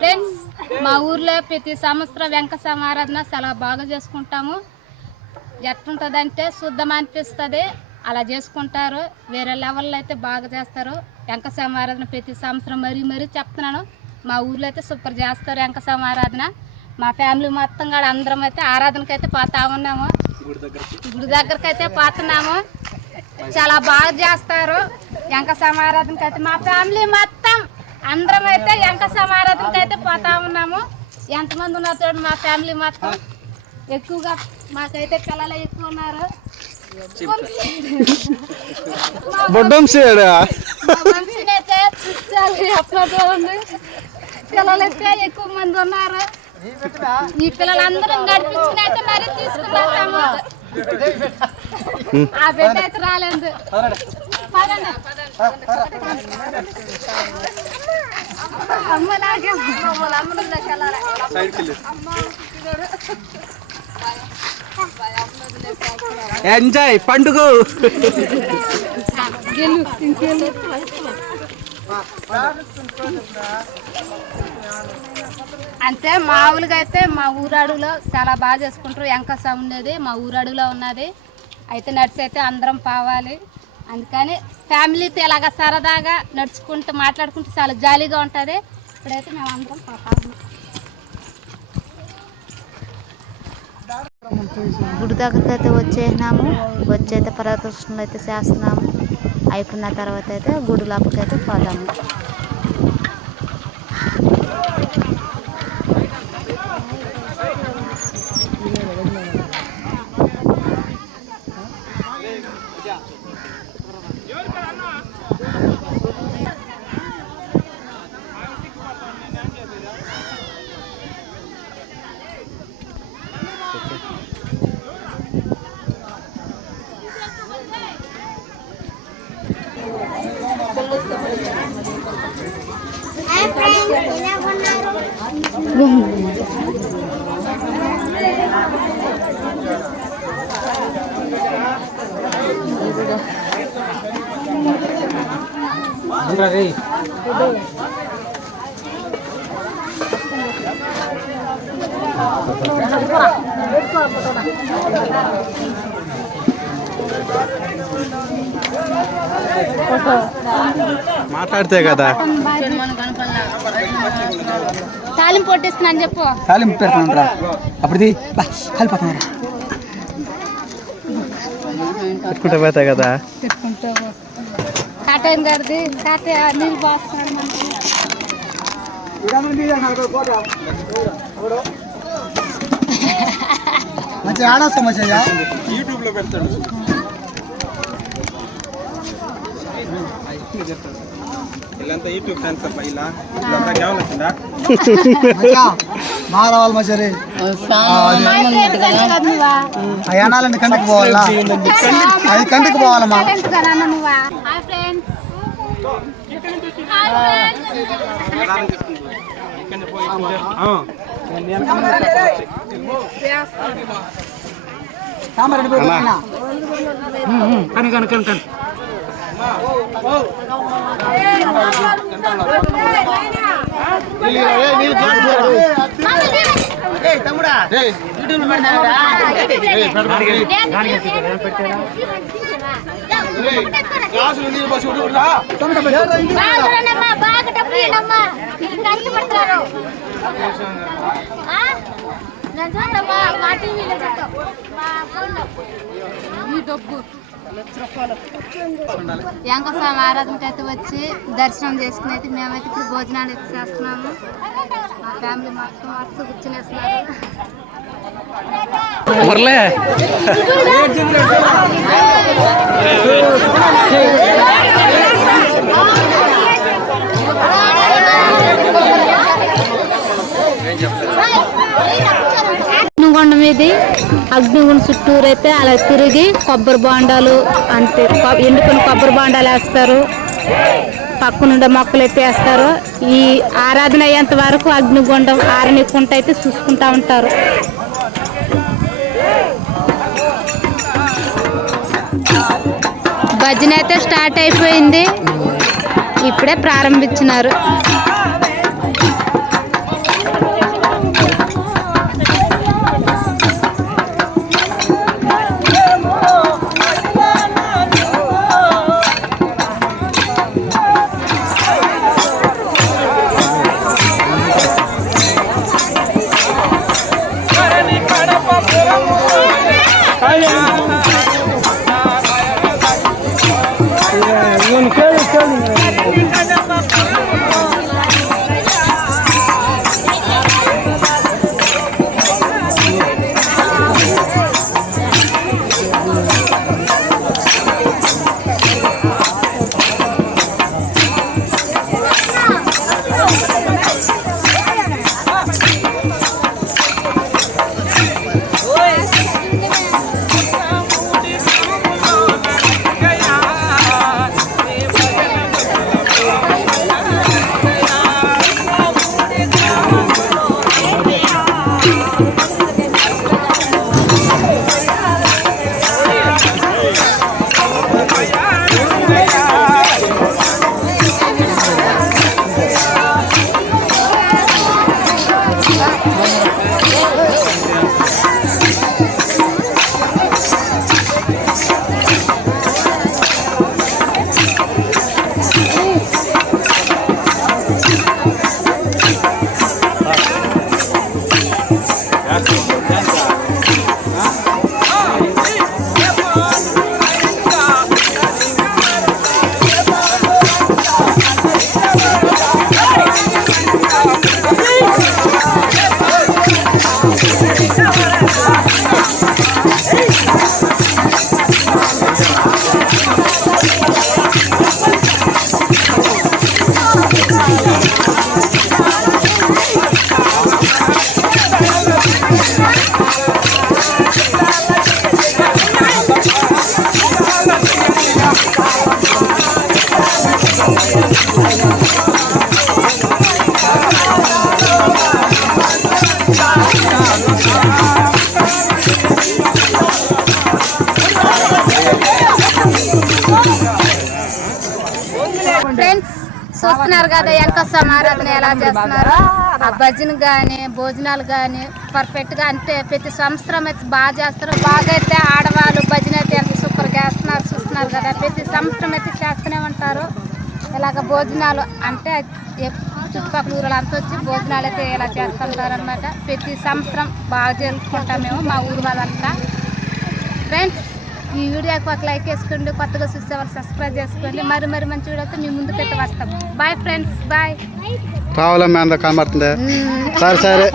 Friends, మా ఊర్లో ప్రతి సంవత్సరం వెంక సమారాధన చాలా బాగా చేసుకుంటాము. ఎట్లుంటుందంటే శుద్ధం అనిపిస్తుంది, అలా చేసుకుంటారు. వేరే లెవెల్లో అయితే బాగా చేస్తారు వెంక సమారాధన. ప్రతి సంవత్సరం మరీ చెప్తున్నాను, మా ఊర్లో అయితే సూపర్ చేస్తారు వెంక సమారాధన. మా ఫ్యామిలీ మొత్తం కూడా అందరం అయితే ఆరాధనకి అయితే పోతా ఉన్నాము, గుడి దగ్గరికి అయితే పోతున్నాము. చాలా బాగా చేస్తారు వెంక సమారాధనకి అయితే. మా ఫ్యామిలీ మొత్తం అందరం అయితే వెంక సమారాధనకి అయితే పోతా ఉన్నాము. ఎంతమంది ఉన్నారు చూడండి, మా ఫ్యామిలీ మొత్తం ఎక్కువగా. మాకైతే పిల్లలు ఎక్కువ ఉన్నారు. పిల్లలు అయితే ఎక్కువ మంది ఉన్నారు. ఈ పిల్లలందరం గడిపించుకుని అయితే మరీ తీసుకున్నాము. ఆ బిడ్డ అయితే రాలేదు. ఎంజాయ్ పండుగ. అంటే మామూలుగా అయితే మా ఊరడుగులో చాలా బాగా చేసుకుంటారు. వెంకస ఉండేది మా ఊరడుగులో ఉన్నది. అయితే నడిచి అయితే అందరం పోవాలి. అందుకని ఫ్యామిలీతో ఇలాగ సరదాగా నడుచుకుంటూ మాట్లాడుకుంటూ చాలా జాలీగా ఉంటుంది. ఇప్పుడైతే మేము అందరం పోతాము. గుడి దగ్గరికి అయితే వచ్చేసినాము. వచ్చైతే ప్రదర్శనలు అయితే చేస్తున్నాము. అయిపోయిన తర్వాత అయితే గుడి లోపలికి అయితే పోతాము. మాట్లాడితే కదా తాలింపు పొట్టిస్తున్నాను చెప్పు. తాలింపు పెడతాను అప్పుడు పెట్టుకుంటా పోతాయి కదా. కాటన్ గడిది కాటే నీళ్ళు పోస్తున్నాడు. మంచి ఆడా సమస్య యూట్యూబ్ లో పెడతాడు. ఇలాంతా యూట్యూబ్ ఫ్యాన్స్ అబ్బా. ఇలా మారావాలి మచరే అయానాలండి కంటికి పోవాలా, అది కంటికి పోవాలమ్మా. కని తమ్ముడా వెంక సమారాధనకి అయితే వచ్చి దర్శనం చేసుకుని అయితే మేమైతే ఇప్పుడు భోజనాలు అయితే చేస్తున్నాము. మా ఫ్యామిలీ మొత్తం వరుస కూర్చునేస్తున్నారు. అగ్నిగుండం ఇది. అగ్నిగుండం చుట్టూరు అయితే అలా తిరిగి కొబ్బరి బాండాలు అంటే ఎండుకొని కొబ్బరి బాండాలు వేస్తారు. పక్కనుండే మొక్కలు ఎత్తేస్తారు. ఈ ఆరాధన అయ్యేంత వరకు అగ్నిగుండం ఆరనిక్కుంటూ అయితే చూసుకుంటూ ఉంటారు. భజన అయితే స్టార్ట్ అయిపోయింది, ఇప్పుడే ప్రారంభించినారు. ఫ్రెండ్స్ చూస్తున్నారు కదా వెంకటస్వామి ఆరాధన ఎలా చేస్తున్నారు. ఆ భజన కానీ భోజనాలు కానీ పర్ఫెక్ట్గా, అంటే ప్రతి సంవత్సరం అయితే బాగా చేస్తారు. బాగా అయితే ఆడవాళ్ళు భజన అయితే ఎంత సూపర్గా చేస్తున్నారు చూస్తున్నారు కదా. ప్రతి సంవత్సరం అయితే చేస్తూనే ఉంటారు ఇలాగ భోజనాలు. అంటే చుట్టుపక్కల ఊరు అంతా వచ్చి భోజనాలు అయితే ఇలా చేస్తుంటారు అనమాట. ప్రతి సంవత్సరం బాగా జరుపుకుంటాం మేము మా ఊరు వాళ్ళంతా. ఫ్రెండ్స్ ఈ వీడియోకి ఒక లైక్ వేసుకోండి, కొత్తగా చూసే వాళ్ళు సబ్స్క్రైబ్ చేసుకోండి. మరి మంచి వీడియోతో మీ ముందుకైతే వస్తాం. Bye friends, bye. రావాలమ్మా అందరూ కనబడుతుంది. సరే.